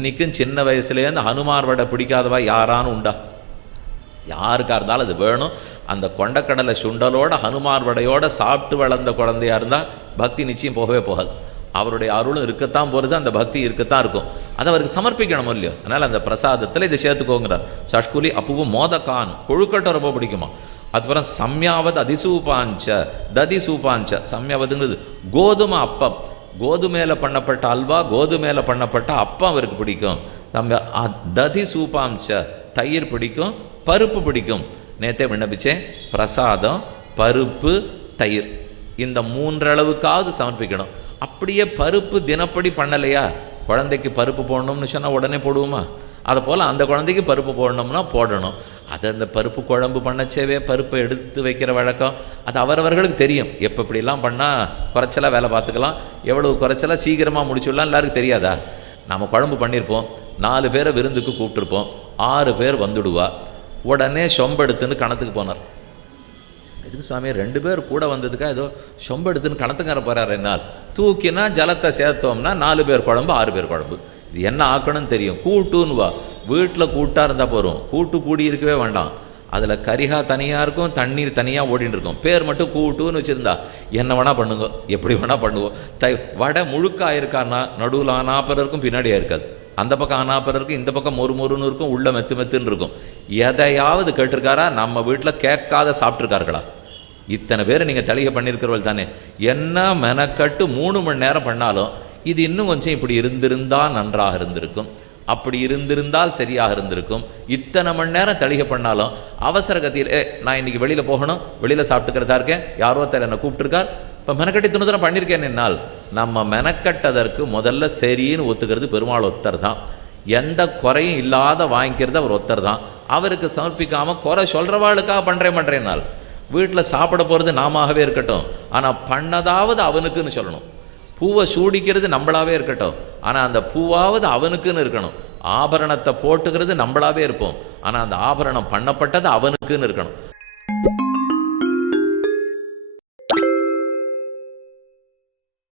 இன்னைக்கும் சின்ன வயசுலேருந்து ஹனுமார் வடை பிடிக்காதவா யாரானு உண்டா? யாருக்கா இருந்தாலும் அது வேணும். அந்த கொண்டக்கடலை சுண்டலோட ஹனுமார் வடையோட சாப்பிட்டு வளர்ந்த குழந்தையா இருந்தால் பக்தி நிச்சயம் போகவே போகாது. அவருடைய அருளும் இருக்கத்தான் போகிறது, அந்த பக்தி இருக்கத்தான் இருக்கும். அதை அவருக்கு சமர்ப்பிக்கணும் இல்லையோ. அதனால் அந்த பிரசாதத்தில் இதை சேர்த்துக்கோங்கிறார். சஷ்குலி அப்பவும் மோதக்கான் கொழுக்கட்டை ரொம்ப பிடிக்குமா. அதுக்கப்புறம் சம்யாவது அதிசூபாஞ்ச ததிசூபாஞ்ச. சம்யாவதுங்கிறது கோதுமை அப்பம், கோதுமையில் பண்ணப்பட்ட அல்வா, கோதுமையில் பண்ணப்பட்ட அப்பம் அவருக்கு பிடிக்கும். ததி சூபாம்ச தயிர் பிடிக்கும், பருப்பு பிடிக்கும். நேற்றே விண்ணப்பிச்சேன், பிரசாதம் பருப்பு தயிர் இந்த மூன்றளவுக்காவது சமர்ப்பிக்கணும். அப்படியே பருப்பு தினப்படி பண்ணலையா, குழந்தைக்கு பருப்பு போடணும்னு சொன்னால் உடனே போடுவோமா? அதை போல் அந்த குழந்தைக்கு பருப்பு போடணும்னா போடணும். அது அந்த பருப்பு குழம்பு பண்ணச்சேவே பருப்பை எடுத்து வைக்கிற வழக்கம் அது அவரவர்களுக்கு தெரியும். எப்போ இப்படிலாம் பண்ணால் குறைச்சலாக வேலை பார்த்துக்கலாம், எவ்வளவு குறைச்சலாக சீக்கிரமாக முடிச்சுடலாம் எல்லாருக்கும் தெரியாதா? நம்ம குழம்பு பண்ணியிருப்போம், 4 பேரை விருந்துக்கு கூப்பிட்டுருப்போம், 6 பேர் வந்துடுவா. உடனே சொம்பெடுத்துன்னு கணத்துக்கு போனார். எதுக்கு சுவாமி 2 பேர் கூட வந்ததுக்கா ஏதோ சொம்பெடுத்துன்னு கணத்துக்கார போகிறார். என்னால் தூக்கினா ஜலத்தை சேர்த்தோம்னா 4 பேர் குழம்பு 6 பேர் குழம்பு. இது என்ன ஆக்கணும்னு தெரியும். கூட்டுன்னு வா, வீட்டில் கூட்டாக இருந்தால் போகிறோம், கூட்டு கூடி இருக்கவே வேண்டாம். அதில் கரிகா தனியாக இருக்கும், தண்ணீர் தனியாக ஓடின்னு இருக்கும். பேர் மட்டும் கூட்டுன்னு வச்சுருந்தா என்ன வேணால் பண்ணுங்க, எப்படி வேணால் பண்ணுவோம். வடை முழுக்காக இருக்கான்னா நடுவில் ஆனாப்பர் இருக்கும், பின்னாடியாக இருக்காது. அந்த பக்கம் ஆனாப்பர் இருக்கும், இந்த பக்கம் மொறுன்னு இருக்கும், உள்ள மெத்து மெத்துன்னு இருக்கும். எதையாவது கேட்டிருக்காரா? நம்ம வீட்டில் கேட்காத சாப்பிட்ருக்கார்களா? இத்தனை பேர் நீங்கள் தளிகை பண்ணியிருக்கிறவள் தானே. என்ன மெனக்கட்டு 3 மணி நேரம் பண்ணாலும் இது இன்னும் கொஞ்சம் இப்படி இருந்திருந்தால் நன்றாக இருந்திருக்கும், அப்படி இருந்திருந்தால் சரியாக இருந்திருக்கும். இத்தனை மணி நேரம் தளிகை பண்ணாலும் அவசர கத்தியில் நான் இன்றைக்கி வெளியில் போகணும், வெளியில் சாப்பிட்டுக்கிறதா இருக்கேன், யாரோ ஒருத்தர் என்னை கூப்பிட்டுருக்கார், இப்போ மெனக்கட்டி துணுதரம் பண்ணியிருக்கேன். என்னால் நம்ம மெனக்கட்டதற்கு முதல்ல சரின்னு ஒத்துக்கிறது பெருமாள் ஒருத்தர் தான். எந்த குறையும் இல்லாத வாங்கிக்கிறது அவர் ஒருத்தர் தான். அவருக்கு சமர்ப்பிக்காமல் குறை சொல்கிறவாளுக்காக பண்ணுறேன்னால் வீட்டில் சாப்பிட போகிறது நாமவே இருக்கட்டும், ஆனால் பண்ணதாவது அவனுக்குன்னு சொல்லணும். பூவை சூடிக்கிறது நம்மளாவே இருக்கட்டும், ஆனால் அந்த பூவாவது அவனுக்குன்னு இருக்கணும். ஆபரணத்தை போட்டுக்கிறது நம்மளாவே இருப்போம், ஆனால் அந்த ஆபரணம் பண்ணப்பட்டது அவனுக்குன்னு இருக்கணும்.